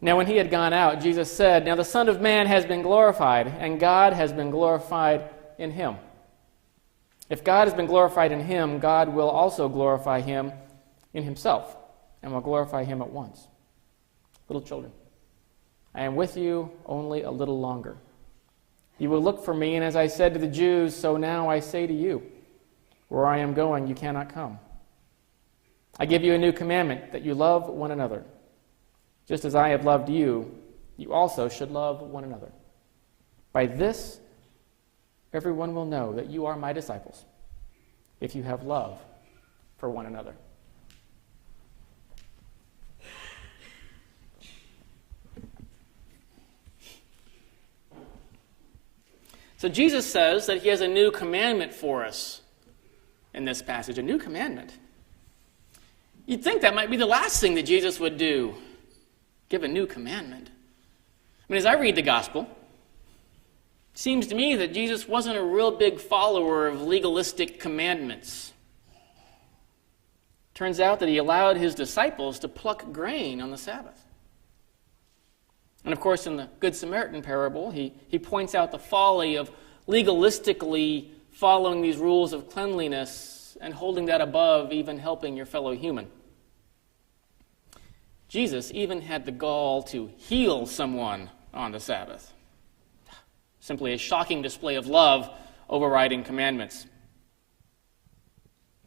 Now when he had gone out, Jesus said, "Now the Son of Man has been glorified, and God has been glorified in him. If God has been glorified in him, God will also glorify him in himself, and will glorify him at once. Little children, I am with you only a little longer. You will look for me, and as I said to the Jews, so now I say to you, where I am going, you cannot come. I give you a new commandment, that you love one another. Just as I have loved you, you also should love one another. By this, everyone will know that you are my disciples, if you have love for one another." So Jesus says that he has a new commandment for us in this passage, a new commandment. You'd think that might be the last thing that Jesus would do, give a new commandment. I mean, as I read the gospel, it seems to me that Jesus wasn't a real big follower of legalistic commandments. Turns out that he allowed his disciples to pluck grain on the Sabbath. And of course, in the Good Samaritan parable, he points out the folly of legalistically following these rules of cleanliness and holding that above even helping your fellow human. Jesus even had the gall to heal someone on the Sabbath. Simply a shocking display of love overriding commandments.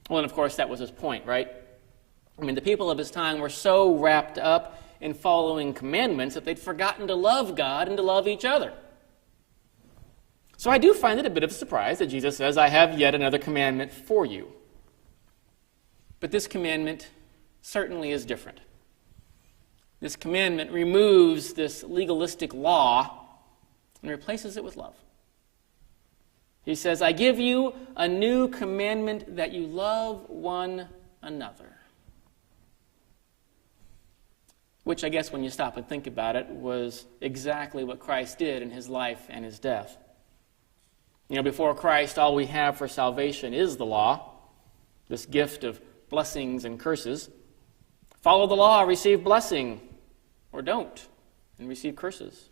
Well, and of course, that was his point, right? I mean, the people of his time were so wrapped up in following commandments that they'd forgotten to love God and to love each other. So I do find it a bit of a surprise that Jesus says, "I have yet another commandment for you." But this commandment certainly is different. This commandment removes this legalistic law and replaces it with love. He says, "I give you a new commandment, that you love one another." Which I guess when you stop and think about it was exactly what Christ did in his life and his death. You know, before Christ, all we have for salvation is the law, this gift of blessings and curses. Follow the law, receive blessing, or don't, and receive curses.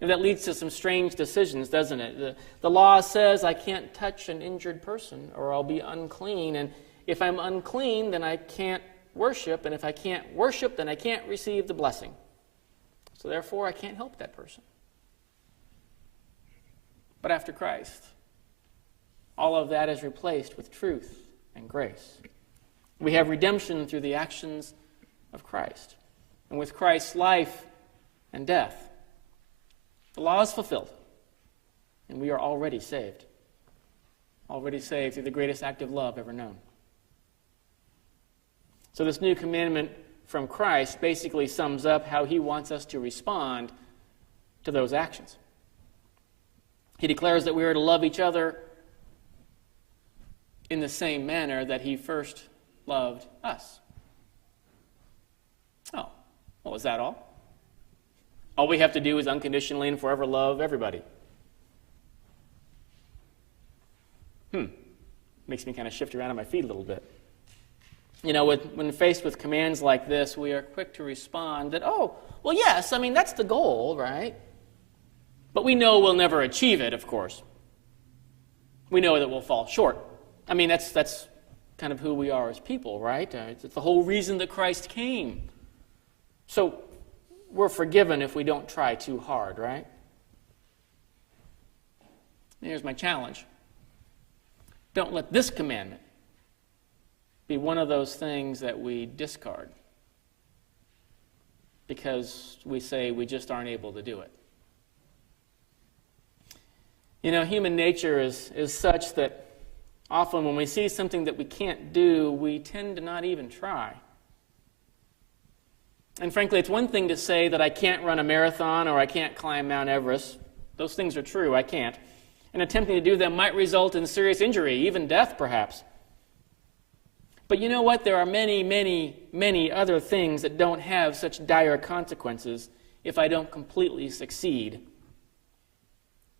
And that leads to some strange decisions, doesn't it? The law says I can't touch an injured person or I'll be unclean. And if I'm unclean, then I can't worship. And if I can't worship, then I can't receive the blessing. So therefore, I can't help that person. But after Christ, all of that is replaced with truth and grace. We have redemption through the actions of Christ. And with Christ's life and death, the law is fulfilled, and we are already saved. Already saved through the greatest act of love ever known. So this new commandment from Christ basically sums up how he wants us to respond to those actions. He declares that we are to love each other in the same manner that he first loved us. Oh, well, is that all? All we have to do is unconditionally and forever love everybody. Makes me kind of shift around on my feet a little bit. You know, when faced with commands like this, we are quick to respond that, oh, well, yes, I mean, that's the goal, right? But we know we'll never achieve it, of course. We know that we'll fall short. I mean, that's kind of who we are as people, right? It's the whole reason that Christ came. So we're forgiven if we don't try too hard, right? Here's my challenge. Don't let this commandment be one of those things that we discard because we say we just aren't able to do it. You know, human nature is such that often when we see something that we can't do, we tend to not even try. And frankly, it's one thing to say that I can't run a marathon or I can't climb Mount Everest. Those things are true, I can't. And attempting to do them might result in serious injury, even death perhaps. But you know what? There are many, many, many other things that don't have such dire consequences if I don't completely succeed.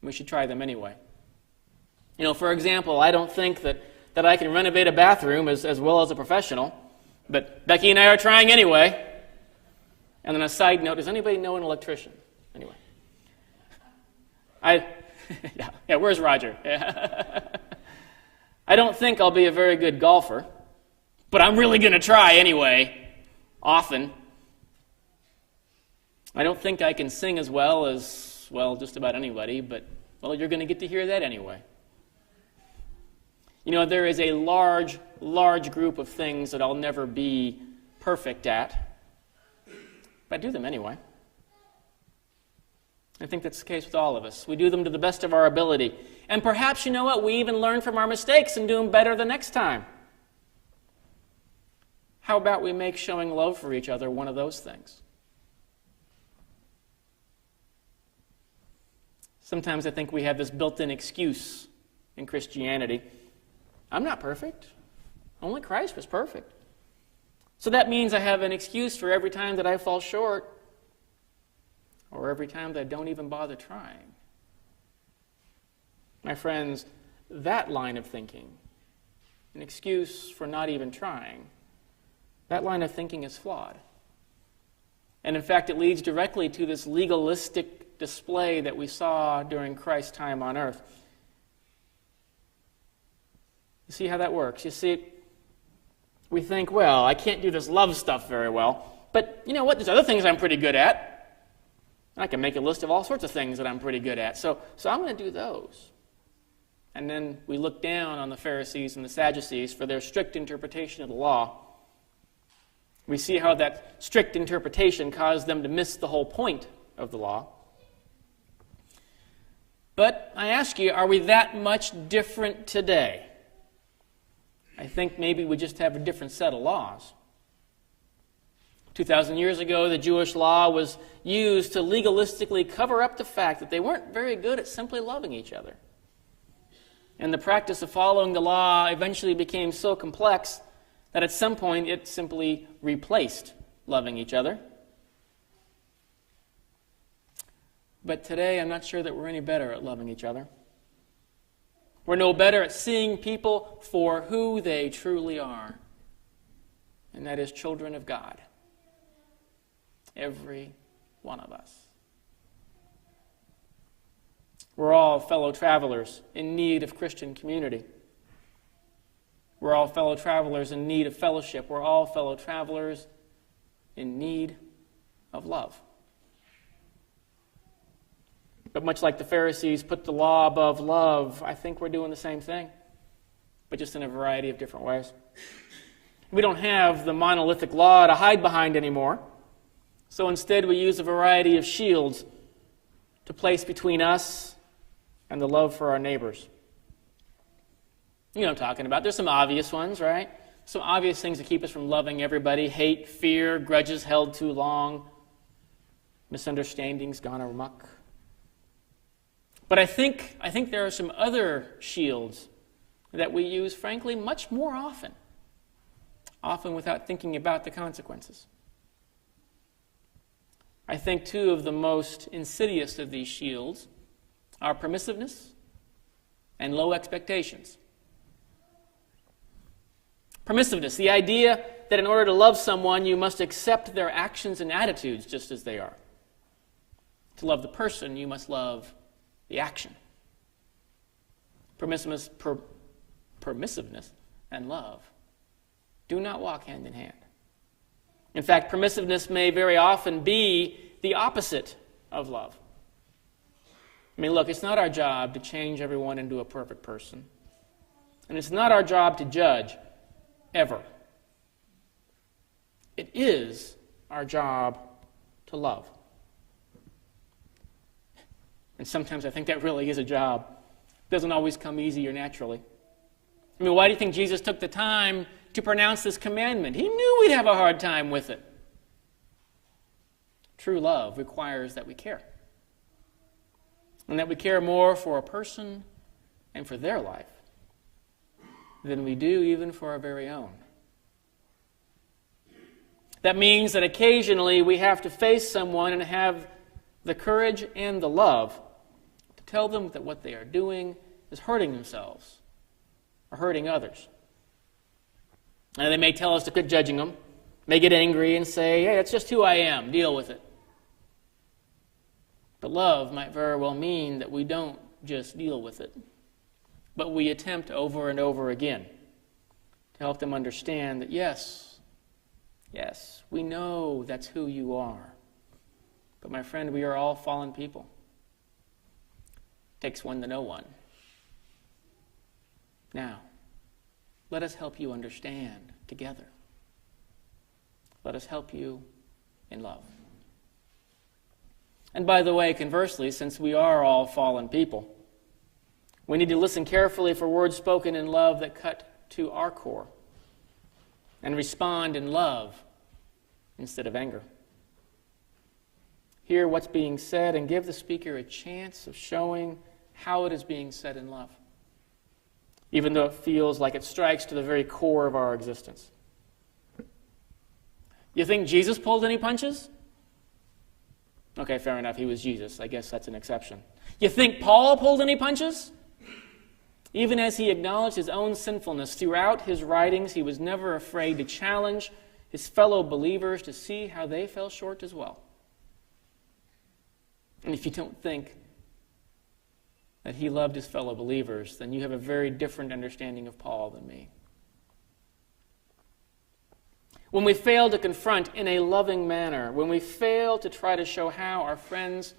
We should try them anyway. You know, for example, I don't think that I can renovate a bathroom as well as a professional, but Becky and I are trying anyway. And then a side note, does anybody know an electrician? Anyway. Yeah, where's Roger? I don't think I'll be a very good golfer, but I'm really going to try anyway, often. I don't think I can sing as well as, just about anybody, but, you're going to get to hear that anyway. You know, there is a large group of things that I'll never be perfect at, but I do them anyway. I think that's the case with all of us. We do them to the best of our ability. And perhaps, you know what, we even learn from our mistakes and do them better the next time. How about we make showing love for each other one of those things? Sometimes I think we have this built-in excuse in Christianity. I'm not perfect. Only Christ was perfect. So that means I have an excuse for every time that I fall short, or every time that I don't even bother trying. My friends, that line of thinking, an excuse for not even trying, that line of thinking is flawed. And in fact, it leads directly to this legalistic display that we saw during Christ's time on earth. You see how that works? You see, we think, I can't do this love stuff very well, but you know what? There's other things I'm pretty good at. I can make a list of all sorts of things that I'm pretty good at. So I'm going to do those. And then we look down on the Pharisees and the Sadducees for their strict interpretation of the law. We see how that strict interpretation caused them to miss the whole point of the law. But I ask you, are we that much different today? I think maybe we just have a different set of laws. 2,000 years ago, the Jewish law was used to legalistically cover up the fact that they weren't very good at simply loving each other. And the practice of following the law eventually became so complex that at some point it simply replaced loving each other. But today, I'm not sure that we're any better at loving each other. We're no better at seeing people for who they truly are, and that is children of God. Every one of us. We're all fellow travelers in need of Christian community. We're all fellow travelers in need of fellowship. We're all fellow travelers in need of love. But much like the Pharisees put the law above love, I think we're doing the same thing, but just in a variety of different ways. We don't have the monolithic law to hide behind anymore. So instead, we use a variety of shields to place between us and the love for our neighbors. You know what I'm talking about. There's some obvious ones, right? Some obvious things that keep us from loving everybody. Hate, fear, grudges held too long, misunderstandings gone amok. But I think there are some other shields that we use, frankly, much more often without thinking about the consequences. I think two of the most insidious of these shields are permissiveness and low expectations. Permissiveness, the idea that in order to love someone, you must accept their actions and attitudes just as they are. To love the person, you must love the action. Permissiveness and love do not walk hand in hand. In fact, permissiveness may very often be the opposite of love. I mean, look, it's not our job to change everyone into a perfect person. And it's not our job to judge, ever. It is our job to love. And sometimes I think that really is a job. It doesn't always come easy or naturally. I mean, why do you think Jesus took the time to pronounce this commandment? He knew we'd have a hard time with it. True love requires that we care. And that we care more for a person and for their life than we do even for our very own. That means that occasionally we have to face someone and have the courage and the love to tell them that what they are doing is hurting themselves or hurting others. And they may tell us to quit judging them, may get angry and say, hey, that's just who I am, deal with it. But love might very well mean that we don't just deal with it, but we attempt over and over again to help them understand that yes, we know that's who you are. But my friend, we are all fallen people. It takes one to know one. Now, let us help you understand together. Let us help you in love. And by the way, conversely, since we are all fallen people, we need to listen carefully for words spoken in love that cut to our core and respond in love instead of anger. Hear what's being said and give the speaker a chance of showing how it is being said in love, even though it feels like it strikes to the very core of our existence. You think Jesus pulled any punches? Okay, fair enough, he was Jesus. I guess that's an exception. You think Paul pulled any punches? Even as he acknowledged his own sinfulness throughout his writings, he was never afraid to challenge his fellow believers to see how they fell short as well. And if you don't think that he loved his fellow believers, then you have a very different understanding of Paul than me. When we fail to confront in a loving manner, when we fail to try to show how our friends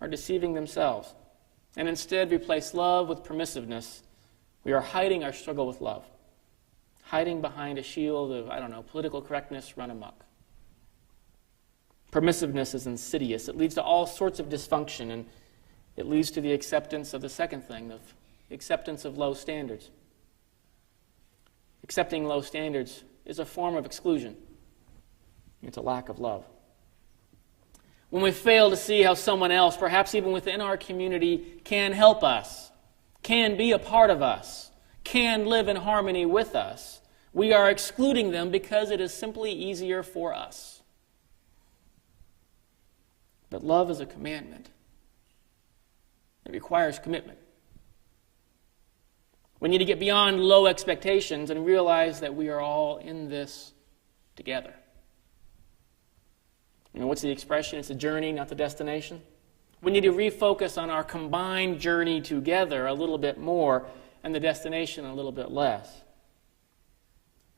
are deceiving themselves, and instead replace love with permissiveness, we are hiding our struggle with love, hiding behind a shield of, political correctness run amok. Permissiveness is insidious. It leads to all sorts of dysfunction, and it leads to the acceptance of the second thing, of acceptance of low standards. Accepting low standards is a form of exclusion. It's a lack of love. When we fail to see how someone else, perhaps even within our community, can help us, can be a part of us, can live in harmony with us, we are excluding them because it is simply easier for us. But love is a commandment. It requires commitment. We need to get beyond low expectations and realize that we are all in this together. What's the expression? It's a journey, not the destination. We need to refocus on our combined journey together a little bit more and the destination a little bit less.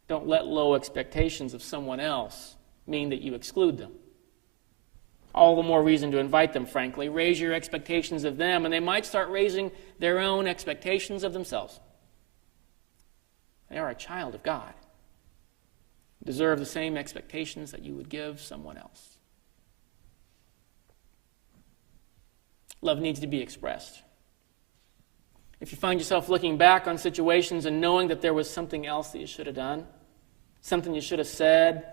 Don't let low expectations of someone else mean that you exclude them. All the more reason to invite them, frankly. Raise your expectations of them, and they might start raising their own expectations of themselves. They are a child of God. They deserve the same expectations that you would give someone else. Love needs to be expressed. If you find yourself looking back on situations and knowing that there was something else that you should have done, something you should have said,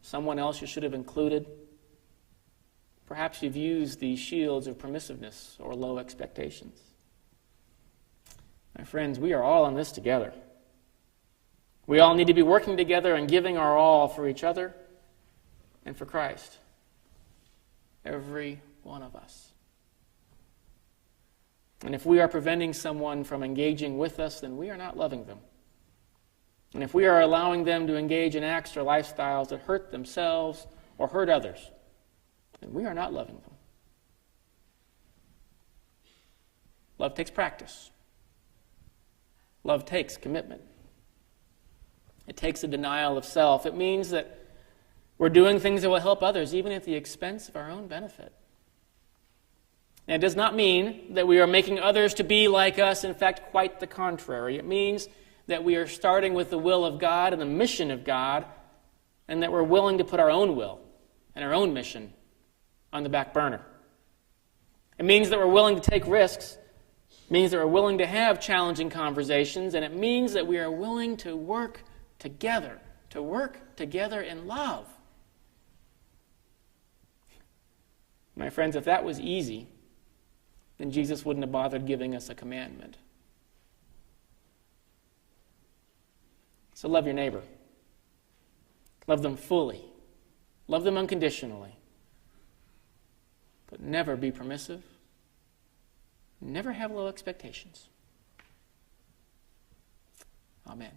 someone else you should have included, perhaps you've used the shields of permissiveness or low expectations. My friends, we are all in this together. We all need to be working together and giving our all for each other and for Christ. Every one of us. And if we are preventing someone from engaging with us, then we are not loving them. And if we are allowing them to engage in acts or lifestyles that hurt themselves or hurt others, then we are not loving them. Love takes practice. Love takes commitment. It takes a denial of self. It means that we're doing things that will help others, even at the expense of our own benefit. And it does not mean that we are making others to be like us. In fact, quite the contrary. It means that we are starting with the will of God and the mission of God, and that we're willing to put our own will and our own mission on the back burner. It means that we're willing to take risks. It means that we're willing to have challenging conversations, and it means that we are willing to work together in love. My friends, if that was easy, then Jesus wouldn't have bothered giving us a commandment. So love your neighbor. Love them fully. Love them unconditionally. But never be permissive. Never have low expectations. Amen.